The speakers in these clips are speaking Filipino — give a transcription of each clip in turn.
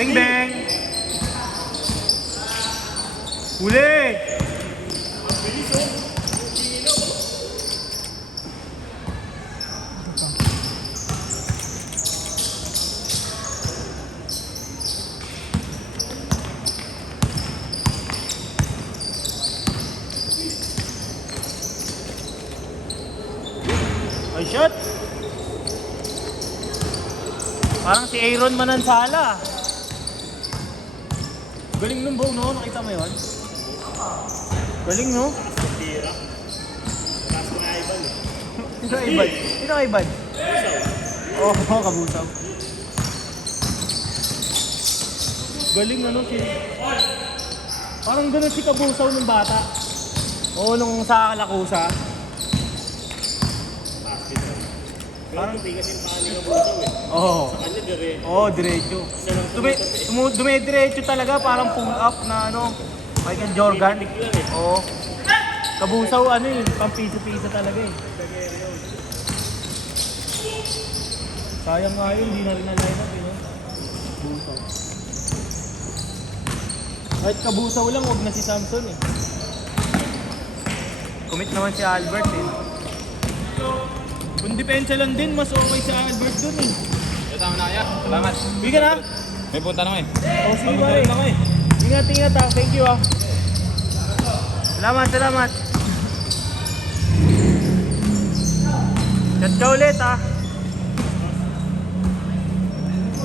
Beng beng! Huli! Ay, shot! Parang si Aaron Manansala. Galing nung bow, no? Nakita mo yun? Galing, no? Sino Iban? Sino Iban? Oo, Kabusaw. Galing, ano, si... Parang ganun si Kabusaw nung bata. Oo, nung sa Kalakusa. Parang tigas yung paa ni Kabusaw eh. Oo. Sa kanya diretso. Oo, diretso. Dume-diretso talaga, parang pull up na ano, Michael Jordan. Oo. Kabusaw ano eh, pang piso-piso talaga eh. Sayang nga yun, hindi na rin na-line up eh. No? Kabusaw. Kahit Kabusaw lang, wag na si Samson eh. Commit naman si Albert eh. Kung depensa lang din, mas okay si Albert dun eh. Tama na kaya. Salamat. Bigyan ka na? May punta na ko eh. O sige pare. Ingat ha. Thank you ha. Salamat. Chat ka ulit ha.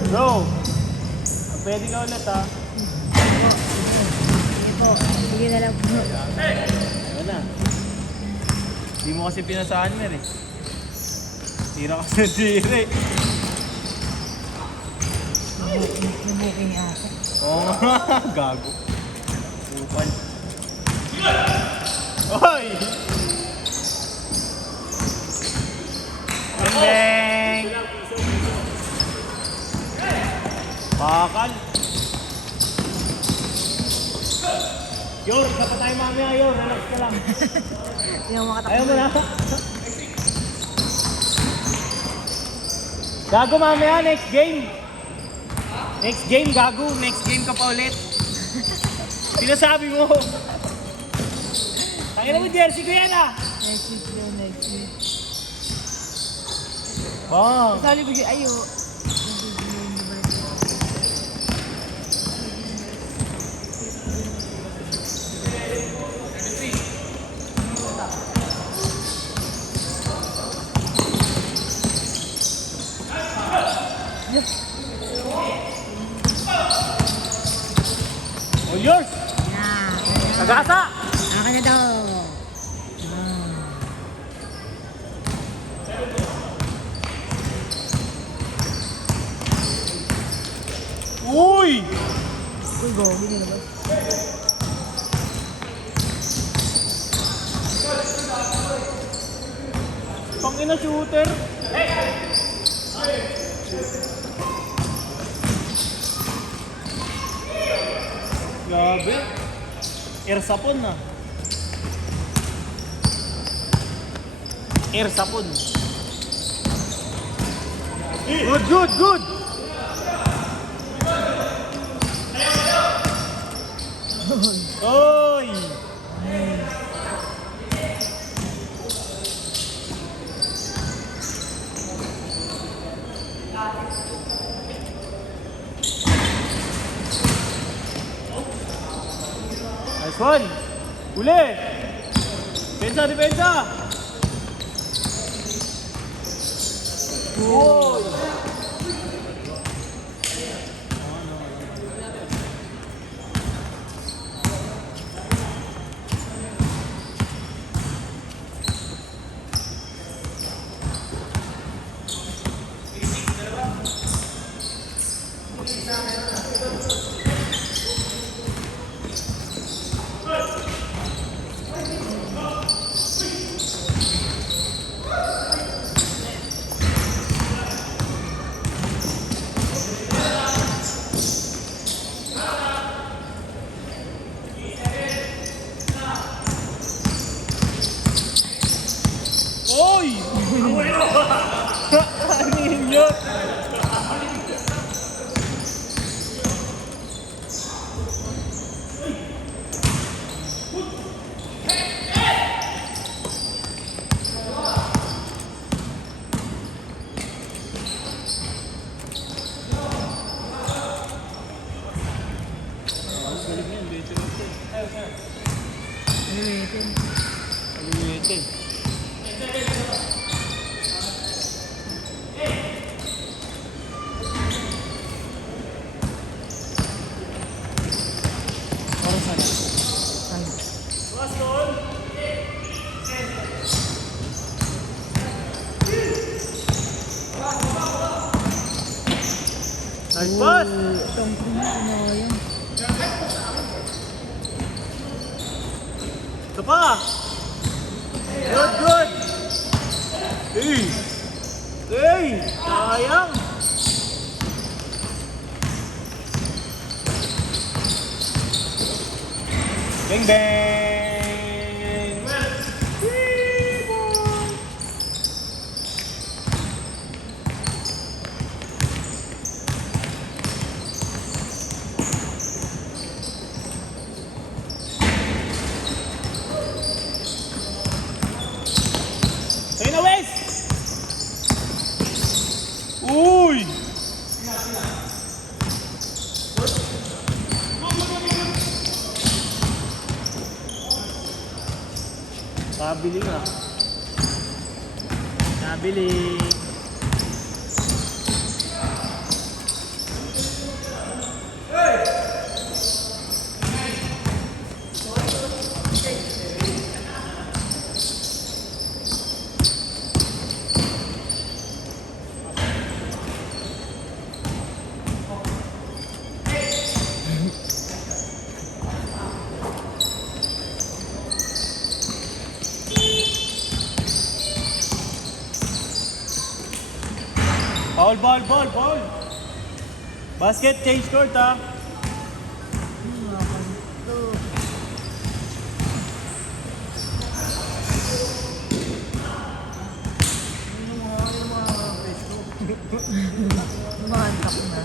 Bro. Pwede ka ulit ha. Sige na lang po. Wala. Hindi mo kasi pinasaan mer eh. Tira kasi tira eh. Nabuking asa. Oo nga. Gago. Upal. Oy! Beng! Bakal. Yor, isa pa tayo mamaya, Yor. Relax ka lang. Hindi ako makatakbo. Ayaw mo na. Gago mamaya, next game. Next game, gago. Next game ka pa ulit. Sinasabi mo. Tangina mo, jersey ko yan ah. Next week. Oh. Sali bigay, ayo. All yours. Yeah. Tagasa. Akin na daw. Uy! Uy, go. Hindi na ba? Pangina shooter. Grabe. Air sapon na. Air sapon. Good. Oy! Nice one! Uli! Depensa! Oy! Oy! Ano yun? 20. Para sana. Ay. Nice pass! Itong ano yan. Ito pa! Good, good! Hey! Hey! Sayang! Bang bang! Sa'yo na, Wes! Uy! Nabili nga. Nabili. Ball. Basket, change court ha. Mahantak na.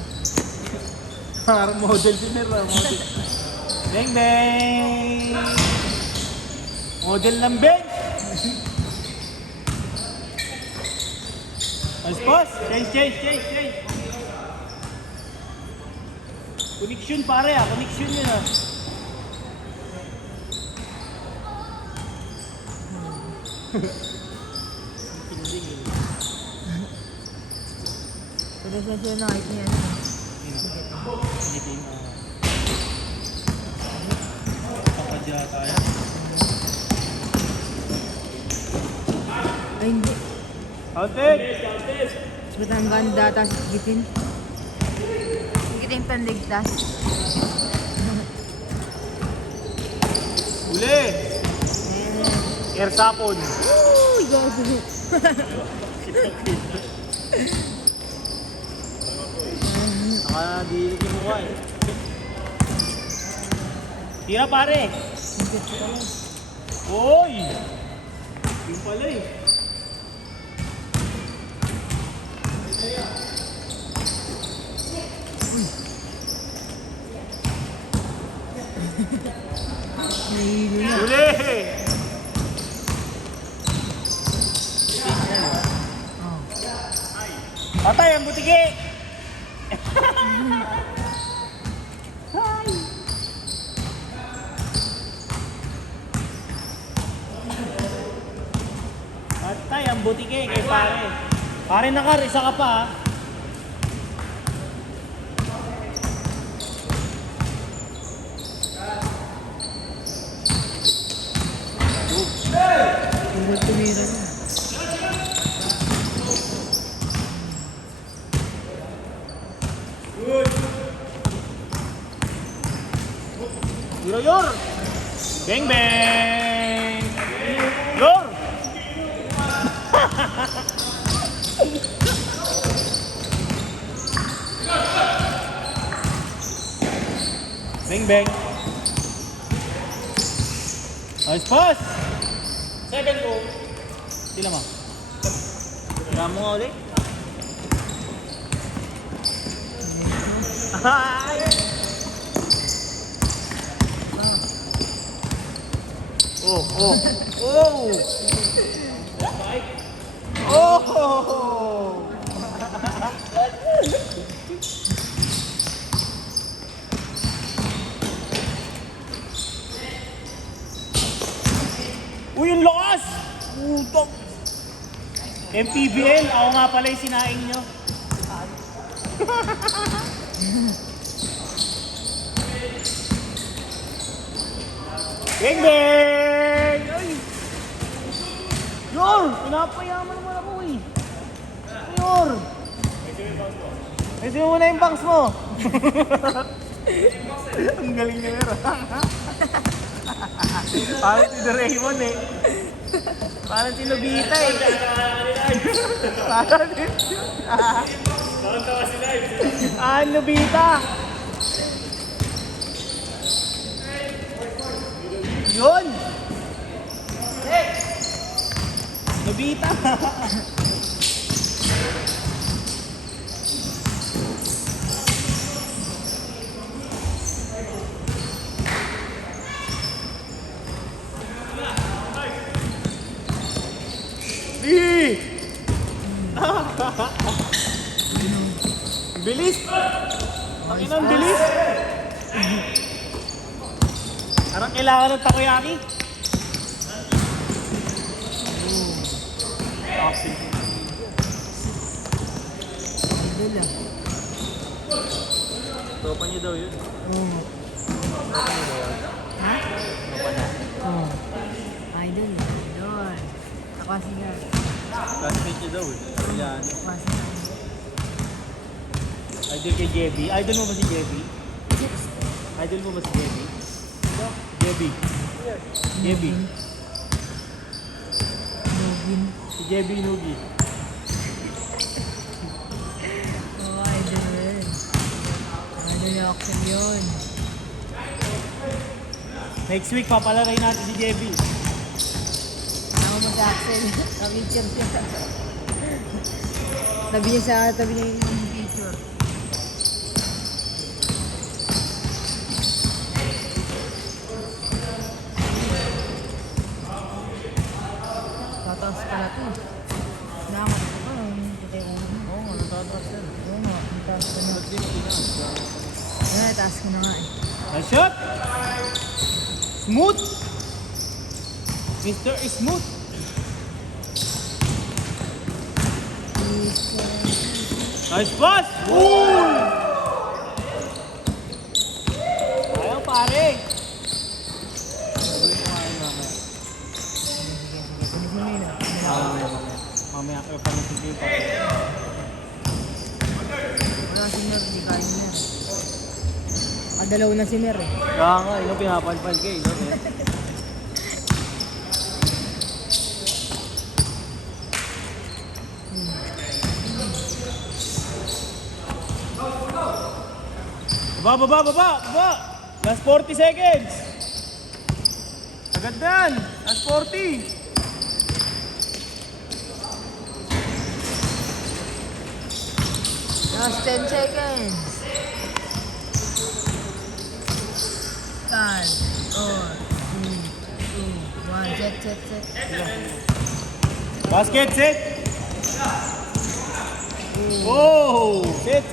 Parang model din model. Bang bang! Model ng bench! Nice pass! Change! Connection pare connection yun ah. Pero sa siya nakit niya. Kapadya tayo. Ay hindi. Counted! Ba't ang ganda tas gitin? Gitin pandigtas. Uli! Air sapon. Uy, gago. Nakadilig yung mukha eh. Tira pare! Uy! Yung pala eh. Nahilo na. Uli! Oh. Patay ang butiki! Patay ang butiki kay pare. Pare nakar, isa ka pa ha. Puro tumira na. Yor! Bang bang! Yor! Bang bang! Nice pass! 7-2. Sila mo. Tira mo nga ulit. Ay! Oh! Uy, yung lakas! Putok! MPBL, ako nga pala yung sinaing nyo. Bang bang! Ay! Yor! Pinapayaman naman ako eh. Yor! Medyo mo na yung bangs mo. Ang galing na meron. Parang si Doraemon eh. Parang si Nobita eh. Parang si... Tawa si Live. Nobita! Yun! Nobita! Bilis! Pakinang bilis! Parang kailangan ng takoyaki. Toxic. Idol ah. Tropa niyo daw yun. Oo. Ha? Tropa na. Oo. Idol ah. Idol. Kakwasi nga. Classmate niyo daw eh. Yan. Kakwasi nga. Idol kay Jebby. Idol mo ba si Jebby? Idol mo ba si Jebby? Jebby. Jebby. Nugin. Si Jebby Nugi. Oo, idol yun. Idol ni Oxen yun. Next week papalaray natin si Jebby. Tama mo sa Axel. Ka-picture siya. Tabi niya yung picture. Tataas pala ito. Naman ito pa. Patay ko na. Oo nga, natataas yan. Oo nga, tataas ko na. Ayun, taas ko na nga eh. Nice shot! Smooth! Mr. Smooth! Nice pass! Uy! Ayaw pare! Mamaya kayo pa nagsisigil pa. Wala si Mer, hindi kaya niya. Kadalaw na si Mer eh. Kaya nga, ino pinapalpal kayo. Baba! Last 40 seconds! Agad na yan! Last 40! Last 10 seconds. 5, 4, 3, 2, 1. Set. Basket, set! Whoa! Set!